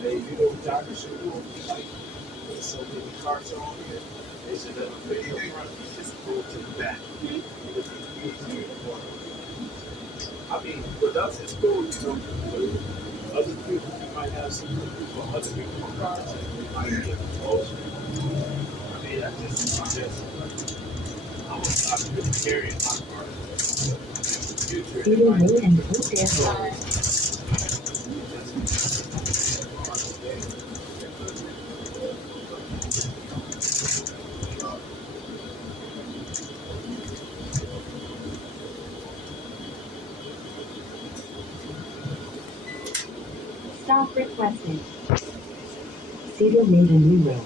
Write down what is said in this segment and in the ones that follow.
Hey, you know what Dr. should do? Like, there's so many cars on here. They should have a video front. Just go to the back. It'll be easier for them. I mean, with us, it's cool, you know, with other people, you might have some people, other people's cars, and you might get closer. I mean, I'm gonna stop really carrying my car. In the future, it might be Stop requested. Cedar made a new road.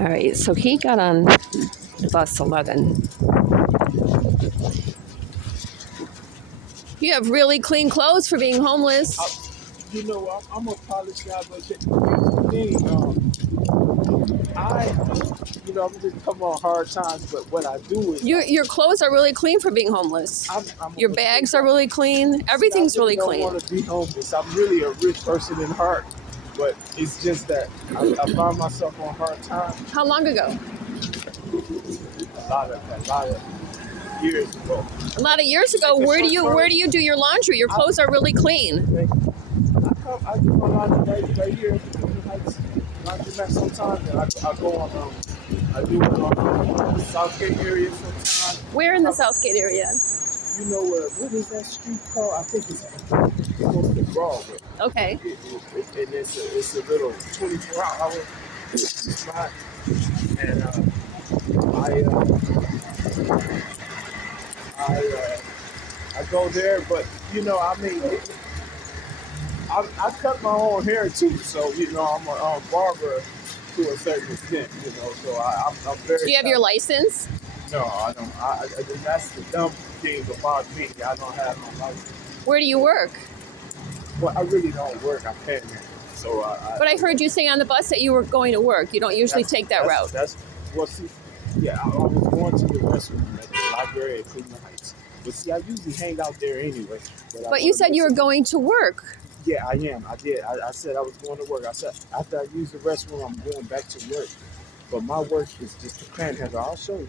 All right, so he got on the bus 11. You have really clean clothes for being homeless. You know, I'm gonna apologize, but here's the thing. I'm just come on hard times, but what I do is Your clothes are really clean for being homeless. Your bags are really clean. Everything's really clean. I don't want to be homeless. I'm really a rich person in heart, but it's just that I found myself on hard times. How long ago? A lot of years ago. A lot of years ago. Where do you do your laundry? Your clothes are really clean. I do my laundry right here in the Heights laundromat sometimes, and I go on. I do it on the Southgate area sometimes. Where in the Southgate area? You know what is that street called? I think it's close to Broadway. Okay. And it's a little 24-hour spot, and I go there, but I cut my own hair too, so I'm a barber to a certain extent, so I'm very. Do you have your license? No, I don't. That's the dumb thing about me. I don't have no license. Where do you work? Well, I really don't work. I'm paying here. So But I heard you say on the bus that you were going to work. You don't usually take that route. Yeah, I was going to the restroom at the library at Cleveland Heights. But see, I usually hang out there anyway. But you said you were going to work. Yeah, I am. I did. I said I was going to work. I said after I use the restroom, I'm going back to work. But my work is just the panhandle. I'll show you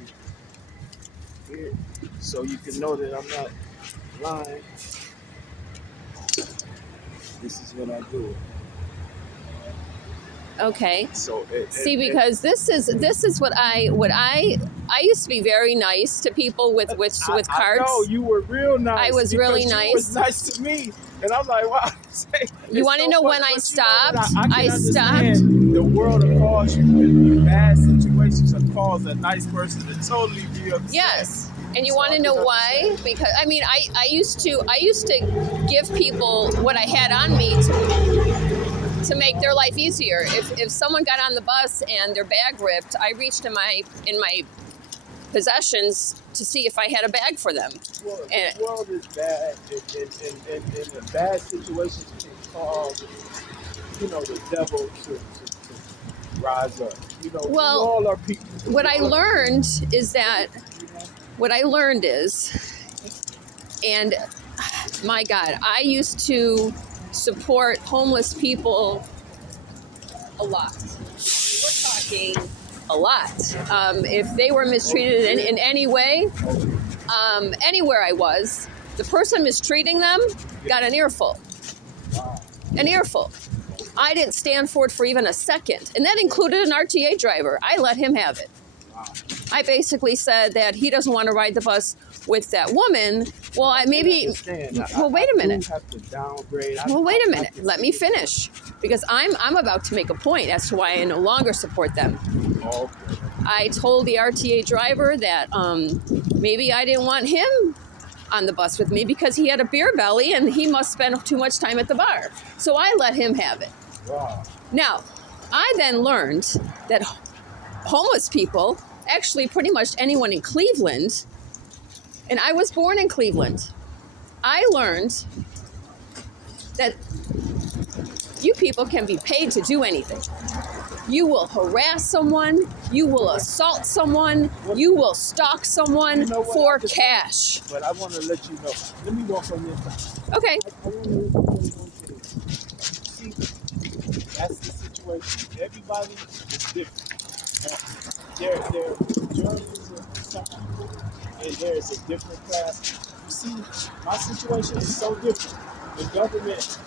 here, so you can know that I'm not lying. This is what I do. Okay. So because this is what I used to be very nice to people with cards. I know you were real nice. I was really nice. You was nice to me, and I'm like, wow. You want to know when I stopped? I stopped. The world will cause you in bad situations and cause a nice person to totally be upset. Yes. And you want to know why? Because I used to give people what I had on me to make their life easier. If someone got on the bus and their bag ripped, I reached in my possessions to see if I had a bag for them. Well, the world is bad, and the bad situations can cause, the devil to rise up. We all are people. What I learned is, and my God, I used to support homeless people a lot. We're talking a lot. If they were mistreated in any way, anywhere I was, the person mistreating them got an earful. An earful. I didn't stand for it for even a second. And that included an RTA driver. I let him have it. Wow. I basically said that he doesn't want to ride the bus with that woman. Well, I can maybe, understand. well, wait a minute. do have to downgrade. Well, wait a I minute. can Let see me it. finish. Because I'm about to make a point as to why I no longer support them. Oh, okay. I told the RTA driver that maybe I didn't want him on the bus with me because he had a beer belly and he must spend too much time at the bar. So I let him have it. Wow. Now, I then learned that homeless people, actually pretty much anyone in Cleveland, and I was born in Cleveland, I learned that you people can be paid to do anything. You will harass someone, you will assault someone, you will stalk someone You know what? for I just- cash. But I want to let you know. Let me walk on this side. Okay, I want to let you know one thing. See, that's the situation. Everybody is different. There are journalists and some people, and there is a different class. You see, my situation is so different. The government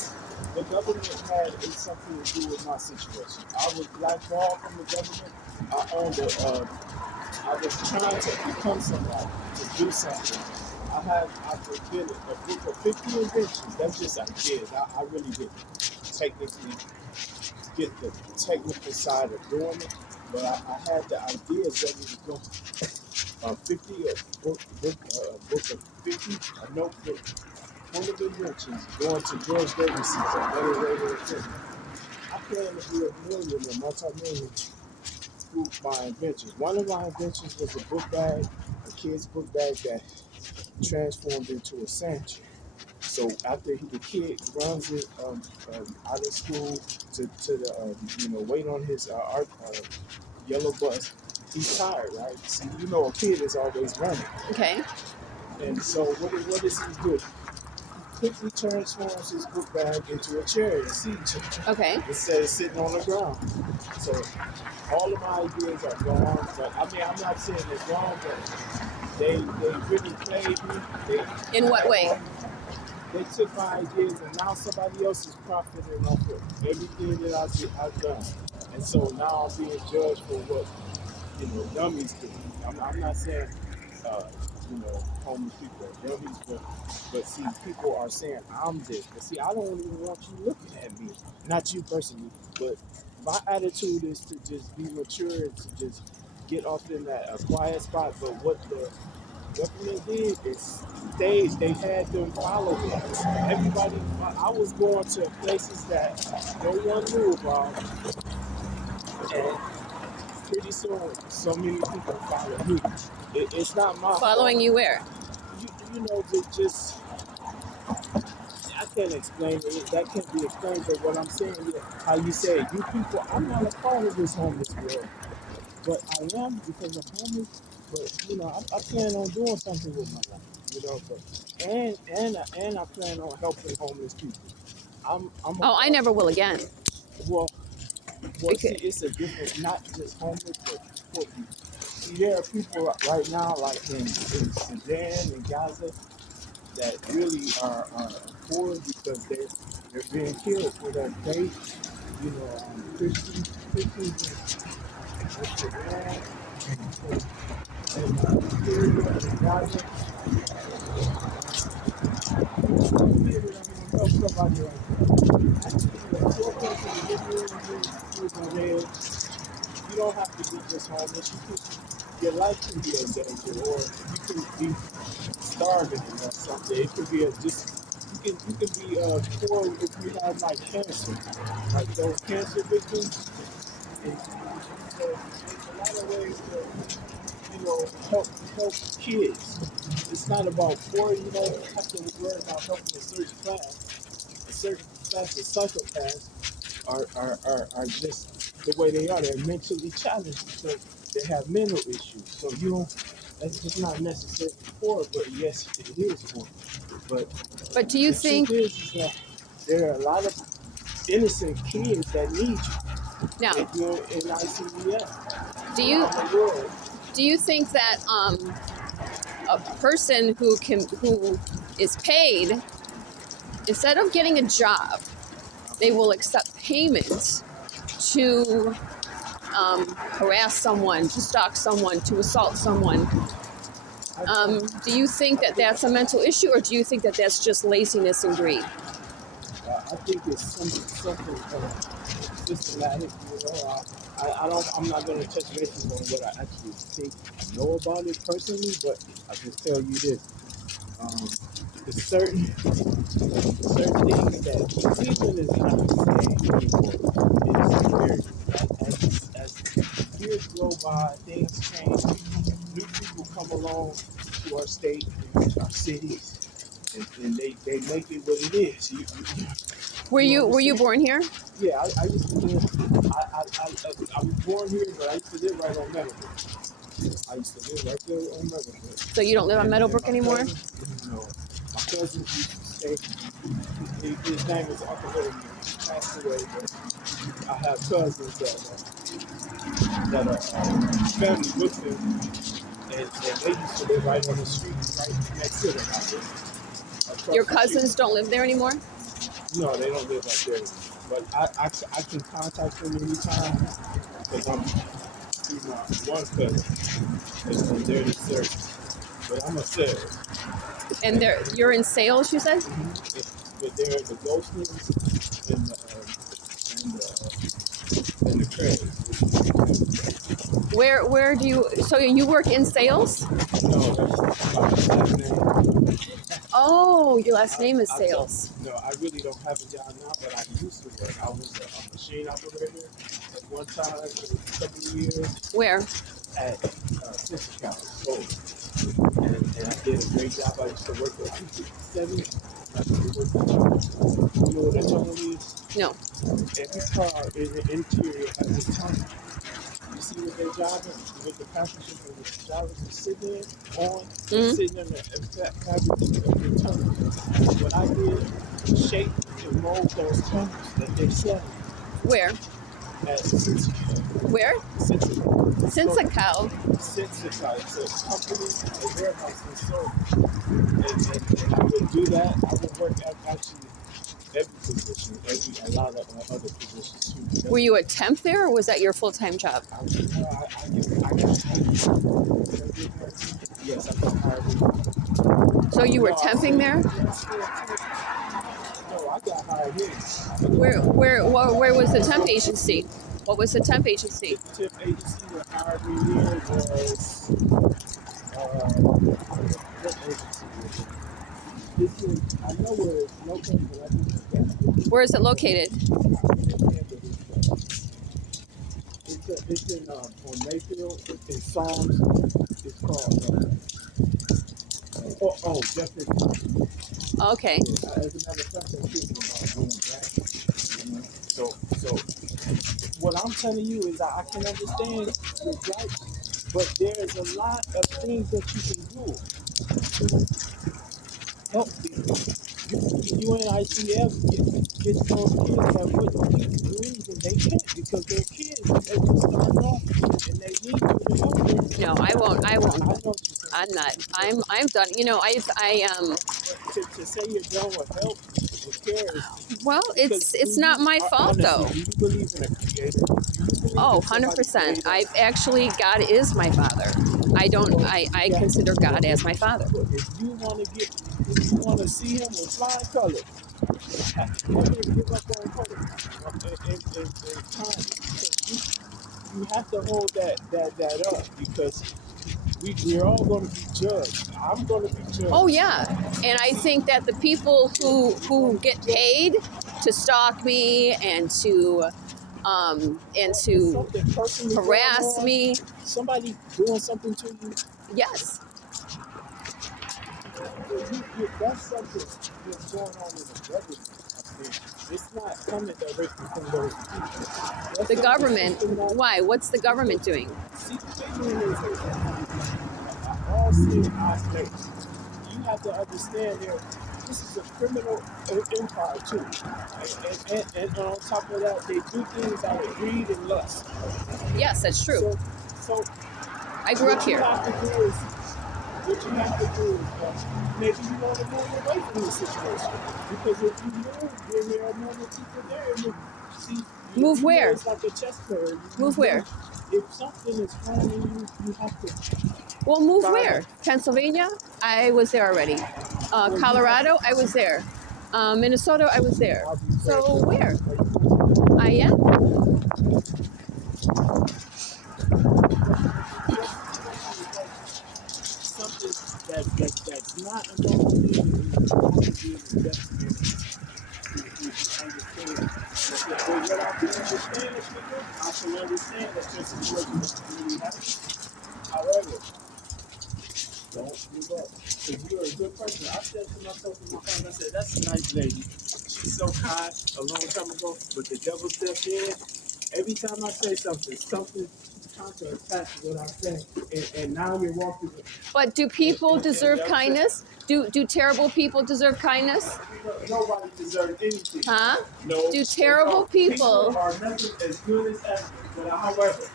had something to do with my situation. I was blackballed from the government. I was trying to become somebody, to do something. I fulfilled a book of 50 inventions. That's just ideas. I really didn't technically get the technical side of doing it, but I had the ideas ready to go. 50, a book of 50, a notebook full of inventions going to George Davis's another radio thing. I plan to be a millionaire, multi-millionaire through my inventions. One of my inventions was a book bag, a kid's book bag that transformed into a sanctuary. So after the kid runs it out of school to the wait on his art yellow bus, he's tired, right? See, a kid is always running, okay, and so what does he do? He quickly transforms his book bag into a chair, a seat chair, okay. instead of sitting on the ground. So all of my ideas are gone, but I mean I'm not saying they're gone, but they really played me. In what way? They took my ideas and now somebody else is profiting off of everything that I've done. And so now I'm being judged for what, dummies do. I'm not saying, homeless people are dummies, but see, people are saying I'm this. But see, I don't even want you looking at me. Not you personally, but my attitude is to just be mature and to just get off in that quiet spot. But what the government did is they had them follow me. Everybody, I was going to places that no one knew about, and pretty soon, so many people followed me. It's not my Following fault. you where? Just I can't explain it. That can't be explained. But what I'm saying is, how you say, you people, I'm not a part of this homeless world. But I am because I'm homeless. But I plan on doing something with my life. But and I plan on helping homeless people. Oh, I never will again. Well, Because, see, it's a different, not just homeless, but poor people. See, there are people right now, like in Sudan and Gaza, that really are poor because they're being killed for their faith. Christians in Sudan and Syria and Gaza. Help somebody like that. Actually, a poor person to get you don't have to be just homeless. Your life can be in danger, or you can be starving or something. It could be you can be poor if you have like cancer, like those cancer victims. And so there's a lot of ways to help kids. It's not about poor. You don't have to worry about helping a certain class. A certain class of psychopaths are just the way they are. They're mentally challenged because they have mental issues. So that's just not necessarily poor, but yes, it is poor. but do you The think truth is that there are a lot of innocent kids that need you. now? They do it in ICDF Do you around the world. do you think that a person who is paid instead of getting a job, they will accept payment to harass someone, to stalk someone, to assault someone. Do you think that that's a mental issue, or do you think that that's just laziness and greed? I think it's something systematic. I'm not going to touch bases on what I actually think I know about it personally, but I can tell you this: there's certain things that Cleveland is not the same anymore. It's very as years go by, things change. New people come along to our state, our cities, and they make it what it is. Were you born here? Yeah, I used to live. I was born here, but I used to live right on Meadowbrook. I used to live right there on Meadowbrook. So you don't live on Meadowbrook anymore? No, my cousins used to stay. His name is Uncle Willie. He passed away, but I have cousins that are family with him, and they used to live right on the street, right next to them. Your cousins don't live there anymore? No, they don't live right there anymore. But I can contact them anytime because I'm through my one cousin and they're in service. But I'm a sales. And you're in sales, you said? But they're the Ghostmans and the Craze. Where do you? So you work in sales? No, that's my last name. Oh, your last name is Sales. No, I really don't have a job now, but I used to work. I was a machine operator at one time for a couple of years. Where? At Stalking County. And I did a great job. I used to work at 257. You know what a tunnel is? No. Every car in the interior has a tunnel. You see what they're driving, with the passengers and the drivers are sitting in, sitting in the exact fabric of the tunnel. What I did was shape and mold those tunnels that they're selling. Where? At Sensical. Where? Sensical. Sensical. Sensical. It's a company, a warehouse in Seoul. And I would do that. I would work at actually every position, a lot of other positions too. Were you a temp there, or was that your full-time job? I got hired. Yes, I got hired. So you were temping there? No, I got hired here. Where was the temp agency? What was the temp agency? The temp agency that hired me here was what agency was it? I know where it's located, but I didn't. Where is it located? It's in on Mayfield. In Psalms. It's called Jeffrey. Okay. Yeah, as a matter of fact, I'm thinking about doing that. So what I'm telling you is I can understand your plight, but there's a lot of things that you can do to help people. You and ICF get those kids that wouldn't do anything. They can't because they're kids and they just start off and they need you to help them. No, I won't. I know what you're saying. I'm not. I'm done. You know, To say you're done with help, with care. Well, it's not my fault though. Do you believe in a creator? Oh, 100%. I actually, God is my father. I consider God as my father. If you want to see him with flying colors, give up on hope and time. You have to hold that up because we're all going to be judged. I'm going to be judged. Oh yeah, and I think that the people who get paid to stalk me and to harass me, somebody doing something to you. yes. That's something that's going on in the government. It's not coming directly from those people. The government. Why? What's the government doing? See, Cleveland is all state place. You have to understand this is a criminal empire too. And on top of that, they do things out of greed and lust. Yes, that's true. So I grew up here. What you have to do is what you have to do is maybe you want to move away from the situation. Because if you move, then there are more people there. And see, Move you know where? it's like a chess player. Move where? If something is harming you, you have to. Well, move Find where? Pennsylvania? I was there already. Colorado? I was there. Minnesota? I was there. So where? I am. Something that's not a normal thing, and you have to be investigated to understand. But what I can understand is, I can understand that your situation is really happening. However, don't give up. Because you're a good person. I said to myself and my friend, I said, that's a nice lady. She's so kind a long time ago, but the devil stepped in. Every time I say something, something counterattacks what I say. And now you're walking. But do people deserve kindness? Do terrible people deserve kindness? Nobody deserves anything. Huh? No. Do terrible people? Are nothing as good as animals. But however,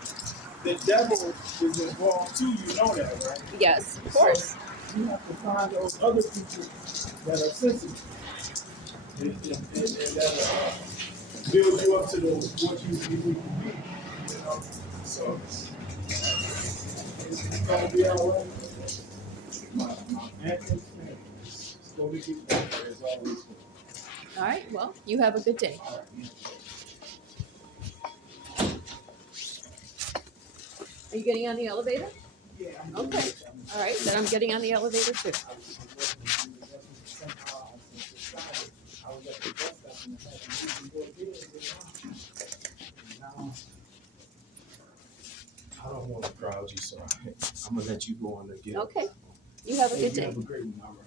the devil is involved too. You know that, right? Yes, of course. So you have to find those other people that are sensitive and that build you up to what you need to be. You know, so it's gonna be all right. My answer is gonna get better as always. All right. Well, you have a good day. All right. Are you getting on the elevator? Yeah. Okay. All right. Then I'm getting on the elevator too. I don't want to crowd you, so I'm gonna let you go on again. Okay. You have a good day. Have a great one. All right.